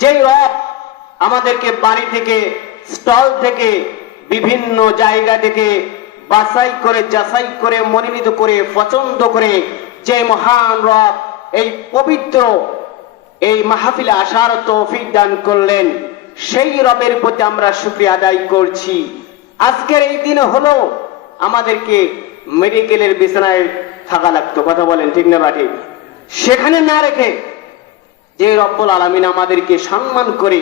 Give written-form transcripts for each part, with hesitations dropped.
যেই রব আমাদেরকে বাড়ি থেকে, স্টল থেকে, বিভিন্ন জায়গা থেকে বাছাই করে, যাচাই করে, মনোনীত করে, পছন্দ করে যে মহান রব এই পবিত্র এই মাহফিলে আসার তৌফিক দান করলেন, সেই রবের প্রতি আমরা শুকরিয়া আদায় করছি। আজকের এই দিন হলো আমাদেরকে মেডিকেলের বিছানায় থাকা লাগতো, কথা বলেন ঠিক না ঠিক? সেখানে না রেখে যে রব্বুল আলামিন আমাদেরকে সম্মান করে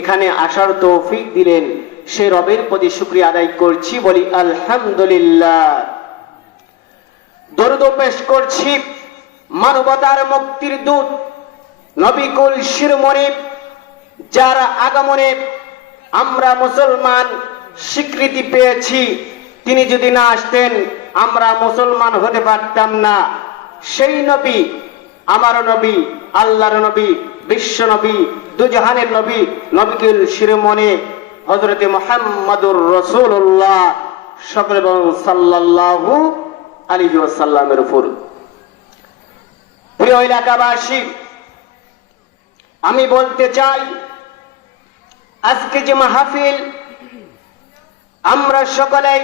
এখানে আসার তৌফিক দিলেন, সে রবের প্রতি শুকরিয়া আদায় করছি, বলি আলহামদুলিল্লাহ। দরুদ পেশ করছি মানবতার মুক্তির দূত নবিকুল শিরোমণি, যার আগমনে আমরা মুসলমান স্বীকৃতি পেয়েছি। তিনি যদি না আসতেন আমরা মুসলমান হতে পারতাম না। সেই নবী, আমার নবী, আল্লাহর নবী, বিশ্ব নবী, দুজাহানের নবী, নবিকুল শিরোমণি হযরতে মুহাম্মদুর রাসূলুল্লাহ সকলে বলুন সাল্লাল্লাহু আলাইহি ওয়াসাল্লামের উপর। প্রিয় এলাকাবাসী, আমি বলতে চাই আজকে যে মাহফিল আমরা সকলে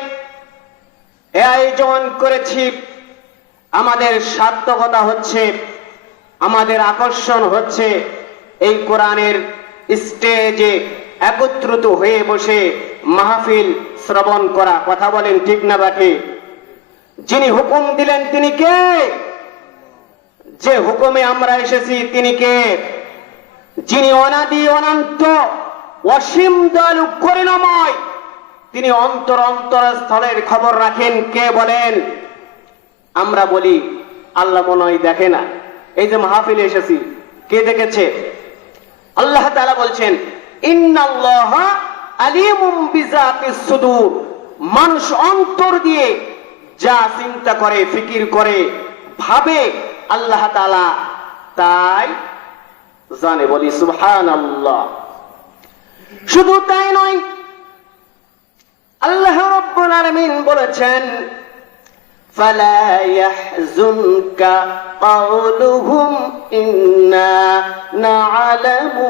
আয়োজন করেছি, আমাদের সার্থকতা হচ্ছে, আমাদের আকর্ষণ হচ্ছে এই কোরআনের স্টেজে একত্রিত হয়ে বসে মাহফিল শ্রবণ করা, কথা বলেন ঠিক না বাকি? যিনি হুকুম দিলেন তিনি কে? যে হুকুমে আমরা এসেছি তিনি কে? যিনি অনাদি অনন্ত অসীম দয়ালু করুণাময়, তিনি অন্তর স্থলের খবর রাখেন, কে বলেন? আমরা বলি আল্লাহ মনে হয় দেখে না। এই যে মাহফিলে এসেছি, কে দেখেছে? আল্লাহ তাআলা বলছেন ইন্নাল্লাহা আলিমুম বিযাতিস সুদূর, মানুষ অন্তর দিয়ে যা চিন্তা করে, ফিকির করে, ভাবে আল্লাহ তাআলা তাই জানে, বলি সুবহানাল্লাহ। শুধু তাই নয়, আল্লাহ রাব্বুল আলামিন বলেছেন ফালা ইয়াহজুনকা কাউলুহুম ইন্না না'লামু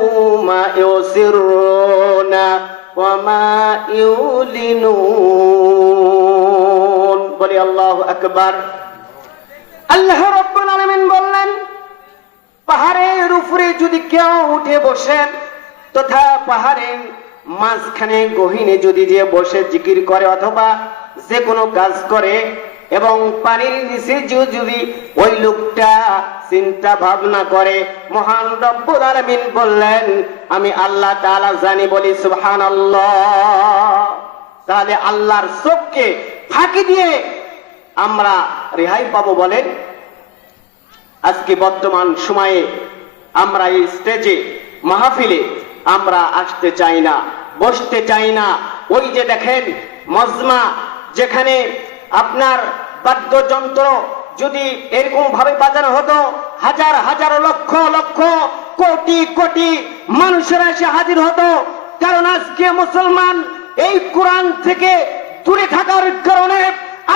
মা ইউসিররুনা ওয়া মা ইউলিনুন, বলি আল্লাহু আকবার। আল্লাহ রাব্বুল আলামিন বললেন পাহাড়ের উপরে যদি কেউ উঠে বসে তথা পাহাড়ের মাঝখানে গহীনে যদি যে বসে জিকির করে অথবা যে কোনো কাজ করে এবং পানির নিচে যদি ওই লোকটা চিন্তা ভাবনা করে, মহান রব্বুল আলামিন বললেন আমি আল্লাহ তাআলা জানি, বলি সুবহানাল্লাহ। তাহলে আল্লাহর চোখকে ফাঁকি দিয়ে আমরা রেহাই পাবো বলেন? আজকে বর্তমান সময়ে আমরা এই স্টেজে মাহফিলে আমরা আসতে চাই না, বসতে চাই না। ওই যে দেখেন মজমা, যেখানে আপনার বাদ্যযন্ত্র যদি এরকম ভাবে বাজানো হতো, হাজার হাজার লক্ষ লক্ষ কোটি কোটি মানুষেরা এসে হাজির হতো। কারণ আজকে মুসলমান এই কোরআন থেকে দূরে থাকার কারণে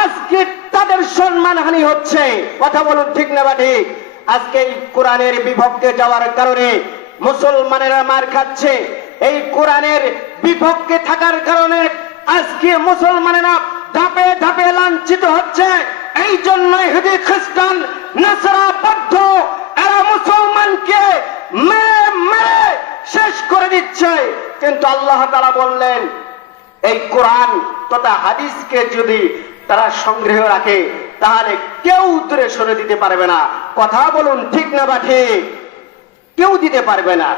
আজকে তাদের সম্মানহানি হচ্ছে, কথা বলুন ঠিক না ঠিক? আজকে এই কোরআনের বিপক্ষে যাওয়ার কারণে মুসলমানেরা মার খাচ্ছে, এই কোরআনের বিপক্ষে থাকার কারণে আজকে মুসলমানেরা ধাপে ধাপে লাঞ্ছিত হচ্ছে। এই জন্য ইহুদি, খ্রিস্টান, নাসারা, বৌদ্ধ এরা মুসলমানকে মেরে মেরে শেষ করে দিচ্ছে। কিন্তু আল্লাহ তাআলা বললেন এই কোরআন তথা হাদিসকে যদি তারা সংগ্রহ রাখে তাহলে কেউ দূরে সরে দিতে পারবে না, কথা বলুন ঠিক না বা ঠিক? কেউ দিতে পারবে না।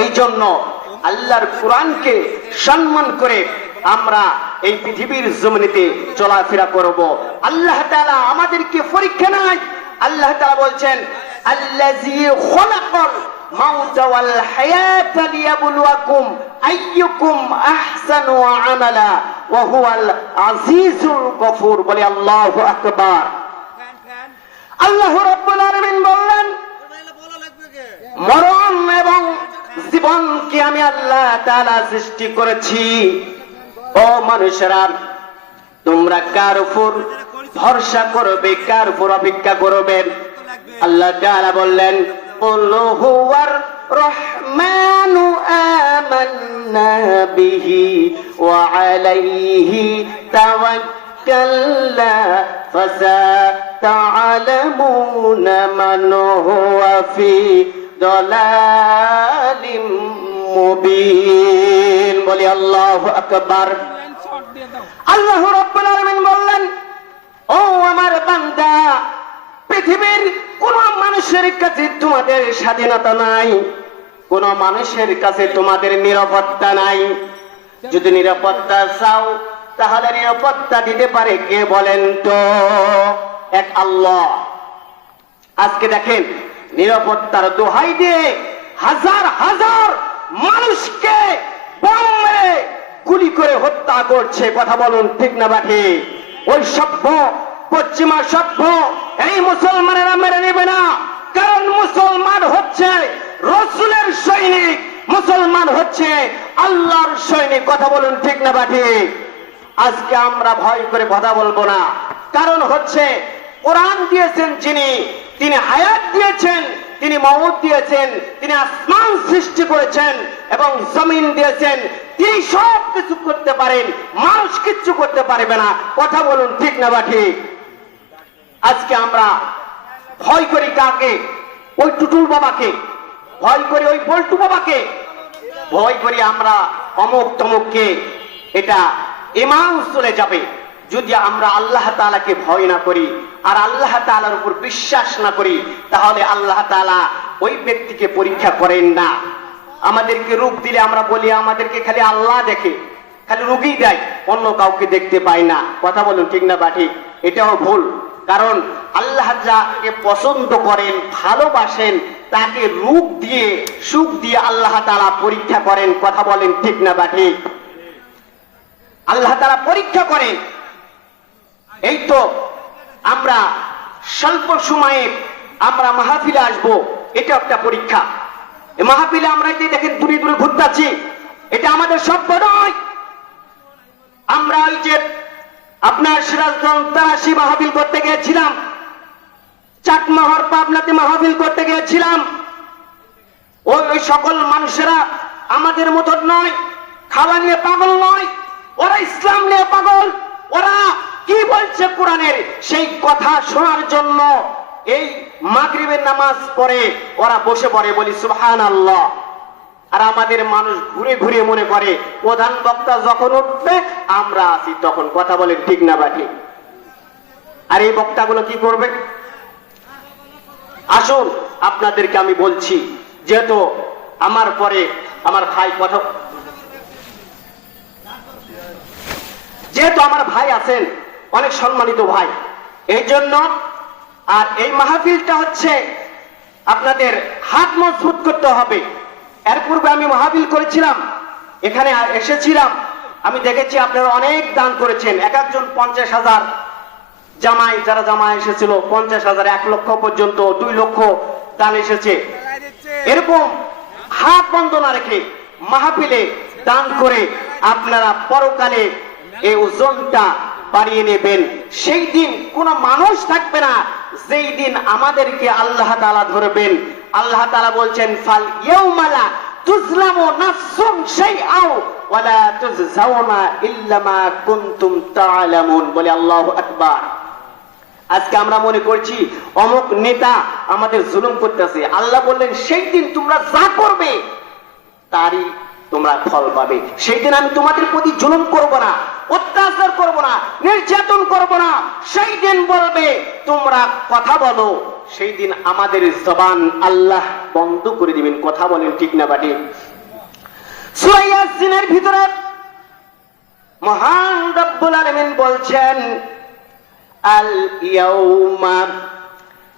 এই জন্য আল্লাহর কোরআনকে সম্মান করে আমরা এই পৃথিবীর জমিনেতে চলাফেরা করব। আল্লাহ তাআলা আমাদেরকে পরীক্ষা নাই। আল্লাহ তাআলা বলছেন আল্লাযী খালাকাল মাউতা ওয়াল হায়াতা লিয়াবলুয়াকুম আইয়ুকুম আহসানু আমালা ওয়া হুয়াল আজিজুল গফুর, বলি আল্লাহু আকবার। আল্লাহ রাব্বুল আলামিন বললেন মরণ এবং জীবনকে আমি আল্লাহ তাআলা সৃষ্টি করেছি। ও মানুষেরা, তোমরা কার উপর ভরসা করবে, কার উপর অপেক্ষা করবে? আল্লাহ তাআলা বললেন কুল হুয়ার রহমান বিহি ওয়া আলাইহি তাওয়াক্কালনা ফাসাতা'লামুনা মান হুয়া ফি দালালিম মুবিন। বলি আল্লাহু আকবার। আল্লাহ রাব্বুল আলামিন বললেন, ও আমার বান্দা, পৃথিবীর কোন মানুষের কাছে তোমাদের স্বাধীনতা নাই, কোন মানুষের কাছে তোমাদের নিরাপত্তা নাই। যদি নিরাপত্তা চাও তাহলে নিরাপত্তা দিতে পারে কে বলেন তো? এক আল্লাহ। আজকে দেখেন নিরাপত্তার দোহাই দিয়ে হাজার হাজার মানুষকে বোম মেরে গুলি করে হত্যা করছে। কথা বলুন ঠিক না বাকি? ওই সভ্য পশ্চিমা সভ্য এই মুসলমানেরা মেরে নেবে না, কারণ মুসলমান হচ্ছে রাসূলের সৈনিক, মুসলমান হচ্ছে আল্লাহর সৈনিক। কথা বলুন ঠিক না বাকি? আজকে আমরা ভয় করে কথা বলবো না, কারণ হচ্ছে কোরআন দিয়েছেন যিনি, তিনি হায়াত দিয়েছেন, তিনি মওত দিয়েছেন, তিনি আসমান সৃষ্টি করেছেন এবং জমিন দিয়েছেন, তিনি সব কিছু করতে পারেন, মানুষ কিচ্ছু করতে পারবে না। কথা বলুন ঠিক না বাকি? আজকে আমরা ভয় করি কাকে? ওই টুটুল বাবাকে ভয় করি, ওই বল্টু বাবাকে ভয় করি আমরা, অমুক তমুককে। এটা ইমান চলে যাবে যদি আমরা আল্লাহ তাআলাকে ভয় না করি আর আল্লাহ তাআলার উপর বিশ্বাস না করি, তাহলে আল্লাহ তাআলা ওই ব্যক্তিকে পরীক্ষা করেন না। আমাদেরকে রূপ দিলে আমরা বলি আমাদেরকে খালি আল্লাহ দেখে, খালি রোগী দেয়, অন্য কাউকে দেখতে পাই না। কথা বলুন ঠিক না বাকি? এটাও ভুল, কারণ আল্লাহ যাকে পছন্দ করেন, ভালোবাসেন, তাকে রূপ দিয়ে সুখ দিয়ে আল্লাহ তাআলা পরীক্ষা করেন। কথা বলেন ঠিক না বাকি? আল্লাহ তাআলা পরীক্ষা করেন। এই তো আমরা স্বল্প সময়ে আমরা মাহফিলে আসবো, এটা একটা পরীক্ষা। এই মাহফিলে আমরা এই যে দেখেন দূরে দূরে ঘুরতাছি, এটা আমাদের সভ্য নয়। আমরা ওই যে আপনার সিরাজগঞ্জ তারাশি মাহফিল করতে গিয়েছিলাম, চাটমোহর পাবনাতে মাহফিল করতে গিয়েছিলাম। ওই সকল মানুষেরা আমাদের মতো নয়, খাওয়া নিয়ে পাগল নয়, ওরা ইসলাম নিয়ে পাগল। ওরা কি বলছে কোরআনের সেই কথা শোনার জন্য এই মাগরিবের নামাজ পড়ে ওরা বসে পড়ে, বলি সুবহানাল্লাহ। আর আমাদের মানুষ ঘুরে ঘুরে মনে করে প্রধান বক্তা যখন উঠবে আমরা আছি তখন। কথা বলেন ঠিক না বাকি? আর এই বক্তাগুলো কি করবে? আসুন আপনাদেরকে আমি বলছি, যেহেতু আমার পরে আমার ভাই কথা, যেহেতু আমার ভাই আছেন, অনেক সম্মানিত ভাই, এই জন্য। আর এই মাহফিলটা হচ্ছে আপনাদের হাত মজবুত করতে হবে। এর পূর্বে আমি মাহফিল করেছিলাম, এখানে এসেছিলাম, আমি দেখেছি আপনারা অনেক দান করেছেন। এক একজন 50,000, জামাই যারা জামাই এসেছিল 50,000, 1 লক্ষ পর্যন্ত, 2 লক্ষ দান এসেছে। এরকম হাত বন্ধ না রেখে মাহফিলে দান করে আপনারা পরকালে এই ওজনটা বাড়িয়ে নেবেন। সেই দিন কোন মানুষ থাকবে না যেই দিন আমাদেরকে আল্লাহ তাআলা ধরবেন। আল্লাহ তাআলা বলছেন, ফাল ইয়াউমালা তুজলামু নাফসুন শাইআও ওয়ালা তুজজাউনা ইল্লা মা কুনতুম তা'লামুন। বলে আল্লাহু আকবার। আজকে আমরা মনে করছি অমুক নেতা আমাদের জুলুম করতেছে। আল্লাহ বললেন সেই দিন তোমরা যা করবে তারই তোমরা ফল পাবে। সেই দিন আমি তোমাদের প্রতি জুলুম করব না, অত্যাচার করব না, নির্যাতন করব না। সেই দিন বলবে তোমরা কথা বলো, সেই দিন আমাদের জবান আল্লাহ বন্ধ করে দিবেন। কথা বলেন ঠিক না বাটি? সূরা ইয়াসিনের ভিতরে মহান রব্বুল আলামিন বলছেন, আল ইয়াউমা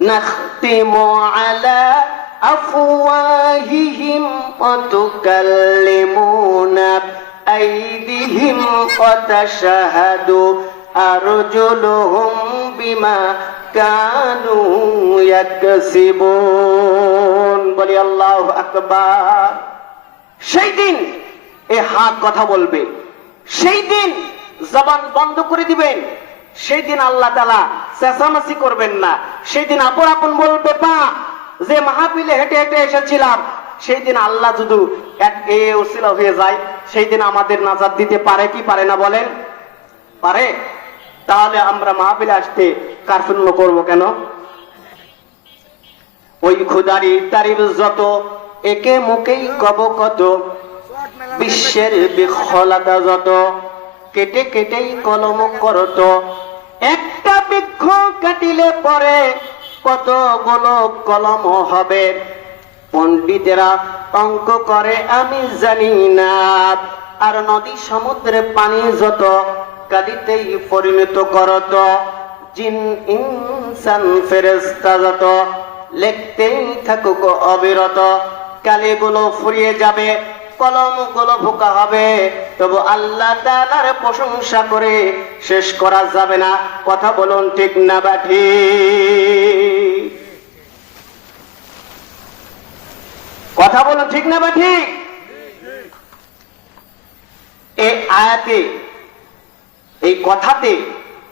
নাখতিমু আলা আফওয়াহিহিম ওয়া তুকাল্লিমুনা আইদিহিম ওয়া তাশহাদু আরজুলুহুম বিমা কানু ইয়াকসিবুন। বলি আল্লাহু আকবার। সেই দিন এই হাত কথা বলবে, সেই দিন জবান বন্ধ করে দিবেন। সেই দিন আল্লাহ তাআলা চেঁচামেচি করবেন না। সেই দিন আপন আপন বলবে, পা যে মাহফিলে হেঁটে হেঁটে এসেছিলাম, সেই দিন আল্লাহ যদি এক ওসিলা হয়ে যায়, সেই দিন আমাদের নাজাত দিতে পারে কি পারে না বলেন? পারে। তাহলে আমরা মাহফিলে আসতে কারফুল্য করবো কেন? ওই খুদারি তারিফ যত, একে মুখেই কব কত, বিশ্বের বিখলতা যত, কেটে কেটেই কলম করত। একটা বৃক্ষ কাটিলে পরে কতগুলো কলম হবে, পণ্ডিতেরা অঙ্ক করে আমি জানি না। আর নদী সমুদ্রে পানি যত, কালিতেই পরিণত করত। জিন ইনসান ফেরেশতা যত, লিখতেই থাকুক অবিরত। কালিগুলো ফুরিয়ে যাবে, কলমগুলো ভোঁকা হবে, তবু আল্লাহ তাআলার প্রশংসা করে শেষ করা যাবে না। কথা বলুন ঠিক না বাঠি? কথা বলুন ঠিক না বাঠি? এই আয়াতে, এই কথাতে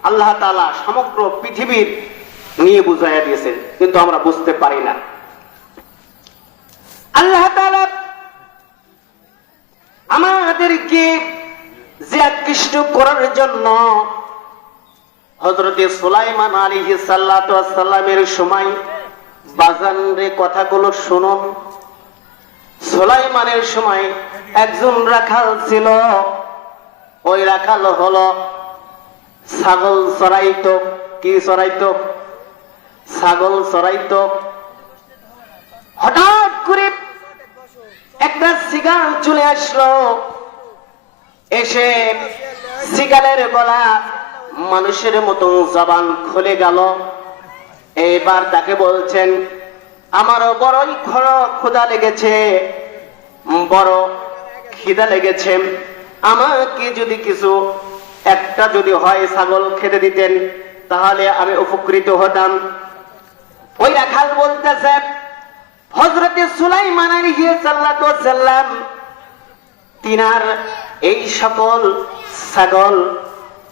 আল্লাহ তাআলা সমগ্র পৃথিবীর নিয়ে বুঝাইয়া দিয়েছেন, কিন্তু আমরা বুঝতে পারি না। আল্লাহ তাআলা আমাদেরকে যে আকৃষ্ট করার জন্য হযরতে সুলাইমান আলাইহিস সালাতু ওয়াস সালামের সময়, বাজান রে কথাগুলো শুনুন। সুলাইমানের সময় একজন রাখাল ছিল। ওই রাখাল হলো ছাগল চড়াইতো। কি চড়াইতো? ছাগল চড়াইতো। হঠাৎ করে একটা শিকাল চলে আসলো। এসে শিকালের গলা মানুষের মতো জবান খুলে গেল। এবার তাকে বলছেন, আমারও বড়ই ক্ষুধা লেগেছে, বড় খিদা লেগেছে, আমাকে যদি কিছু একটা যদি হয় ছাগল খেতে দিতেন তাহলে আমি উপকৃত হতাম। ওই রাখাল বলতেছে, হযরতে সুলাইমান আলাইহিস সালাতু ওয়াস সালাম তিনার এই সকল ছাগল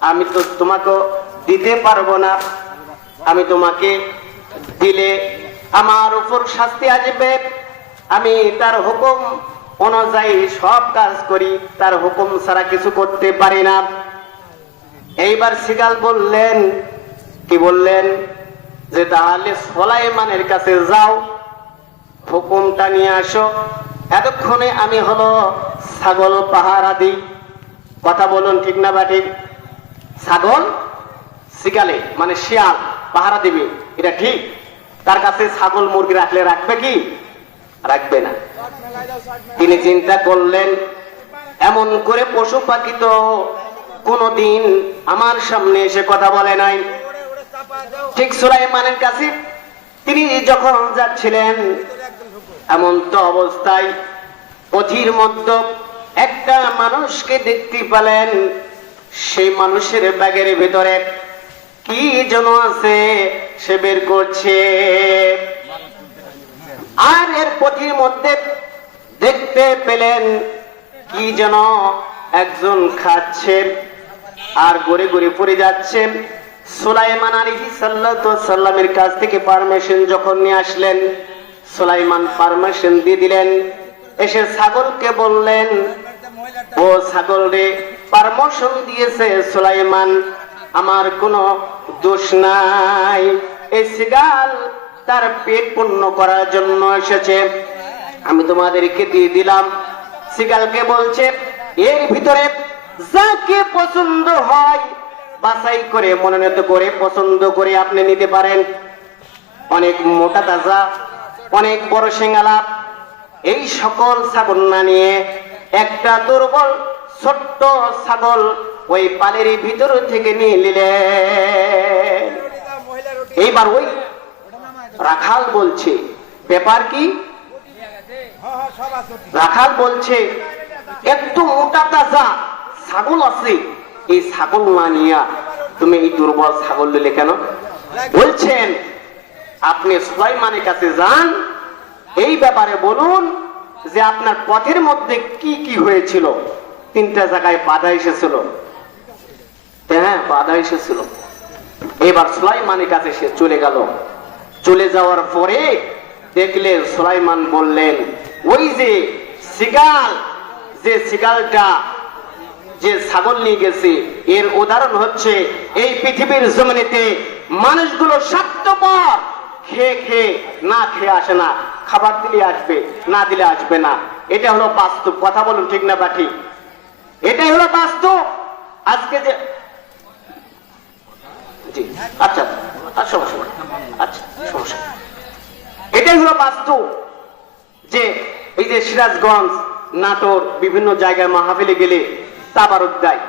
আমি তো তোমাকে দিতে পারবো না। আমি তোমাকে দিলে আমার উপর শাস্তি আসবে। আমি তার হুকুম অনুযায়ী সব কাজ করি, তার হুকুম ছাড়া কিছু করতে পারি না। এইবার শিকাল বললেন, কি বললেন? যে তাহলে সুলাইমানের কাছে যাও, হুকুমটা নিয়ে আসো, এতক্ষণে আমি হলো ছাগল পাহারা দিই। কথা বলুন ঠিক না বাটি? ছাগল শিকালে মানে শিয়াল পাহারা দিবে, এটা ঠিক? তার কাছে ছাগল মুরগি রাখলে রাখবে কি? রাখবে না। তিনি চিন্তা করলেন, এমন করে পশু পাখি তো কোনদিন আমার সামনে এসে কথা বলে নাই। ঠিক সুলাইমানের কাছে তিনি যখন যাচ্ছিলেন, এমন তো অবস্থায় পথির মধ্যে একটা মানুষকে দেখতে পেলেন। সেই মানুষের ব্যাগের ভিতরে কি যেন আছে, সে বের করছে। আর এর পথির মধ্যে দেখতে পেলেন কি যেন একজন খাচ্ছে আর গড়ে গড়ে পড়ে যাচ্ছে। সুলাইমান আলাইহিস সালাতু ওয়াস সালামের কাছ থেকে পারমিশন যখন নিয়ে আসলেন, সুলাইমান পারমিশন দিয়ে দিলেন। এসে ছাগলকে বললেন, ও ছাগল রে, পারমিশন দিয়েছে সুলাইমান, আমার কোনো দোষ নাই। এই শিকাল তার পেট পূর্ণ করার জন্য এসেছে, আমি তোমাদেরকে দিয়ে দিলাম। শিকালকে বলছে, এর ভিতরে যাকে পছন্দ হয় বাছাই করে মনোনীত করে পছন্দ করে আপনি নিতে পারেন। অনেক মোটা তাজা, অনেক বড় সিংহালা, এই সকল ছাগল না নিয়ে একটা দুর্বল ছোট্ট ছাগল ওই পালের ভিতর থেকে নিয়ে নিলেন। এইবার ওই রাখাল বলছে, ব্যাপার কি? রাখাল বলছে, একটু মোটা তাজা ছাগল আছে, এই ছাগল না নিয়া তুমি এই দুর্বল ছাগল নিলে কেন? বলছেন, আপনি সুলাইমানের কাছে যান, এই ব্যাপারে বলুন যে আপনার পথের মধ্যে কি কি হয়েছিল। 3টা জায়গায় বাধা এসেছিল। হ্যাঁ, বাধা এসেছিল। এবার সুলাইমানের কাছে সে চলে গেল। চলে যাওয়ার পরে দেখলেন সুলাইমান বললেন, ওই যে শিকাল যে সিগালটা যে ছাগল নিয়ে গেছে, এর উদাহরণ হচ্ছে এই পৃথিবীর জমিনেতে মানুষগুলো স্বার্থপর, খেয়ে খেয়ে না খেয়ে আসে না, খাবার দিলে আসবে, না দিলে আসবে না। এটা হলো বাস্তব। কথা বলুন ঠিক না বাকি? এটাই হলো বাস্তব। আজকে যে জি আচ্ছা আর সমস্যা নেই, আচ্ছা সমস্যা, এটাই হলো বাস্তব যে এই যে সিরাজগঞ্জ, নাটোর বিভিন্ন জায়গায় মাহফিলে গেলে তাবারুক দেয়।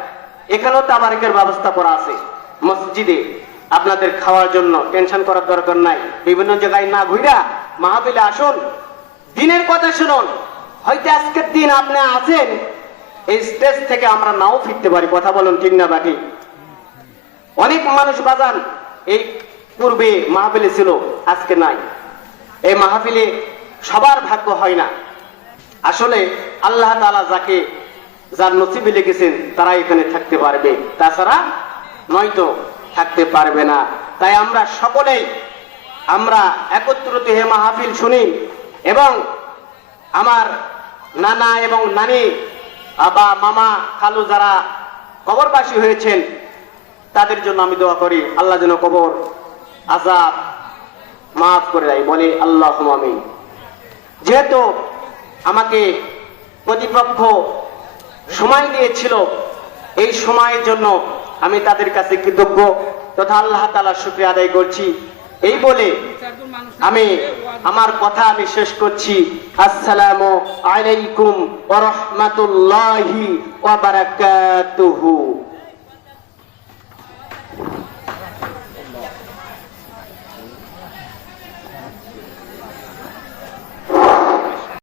এখানেও তাবারুকের ব্যবস্থা করা আছে মসজিদে। আপনাদের খাওয়ার জন্য টেনশন করার দরকার নাই। বিভিন্ন জায়গায় না ঘুরা মাহফিলে আসুন, দিনের কথা শুনুন। হয়তো আজকের দিন আপনি আছেন, এই স্টেজ থেকে আমরা নাও ফিরতে পারি। কথা বলুন ঠিক না বাকি? অনেক মানুষ বাজান এই পূর্বে মাহফিলে ছিল, আজকে নাই। এই মাহফিলে সবার ভাগ্য হয় না। আসলে আল্লাহ তাআলা যার নসিবে লিখেছেন তারা এখানে থাকতে পারবে, তাছাড়া নয়তো থাকতে পারবে না। তাই আমরা সকলেই আমরা একত্রিত হয়ে মাহফিল শুনি এবং আমার নানা এবং নানি বা মামা খালু যারা কবরবাসী হয়েছেন তাদের জন্য আমি দোয়া করি, আল্লাহ যেন কবর আযাব মাফ করে দেয়। বলে আল্লাহুম্মা আমিন। যেহেতু আমাকে প্রতিপক্ষ সময় দিয়েছিল, এই সময়ের জন্য আমি তাদের কাছে কৃতজ্ঞ তথা আল্লাহ তাআলার শুকরিয়া আদায় করছি। এই বলে আমি আমার কথা আমি শেষ করছি। আসসালামু আলাইকুম ওয়া রাহমাতুল্লাহি ওয়া বারাকাতুহু।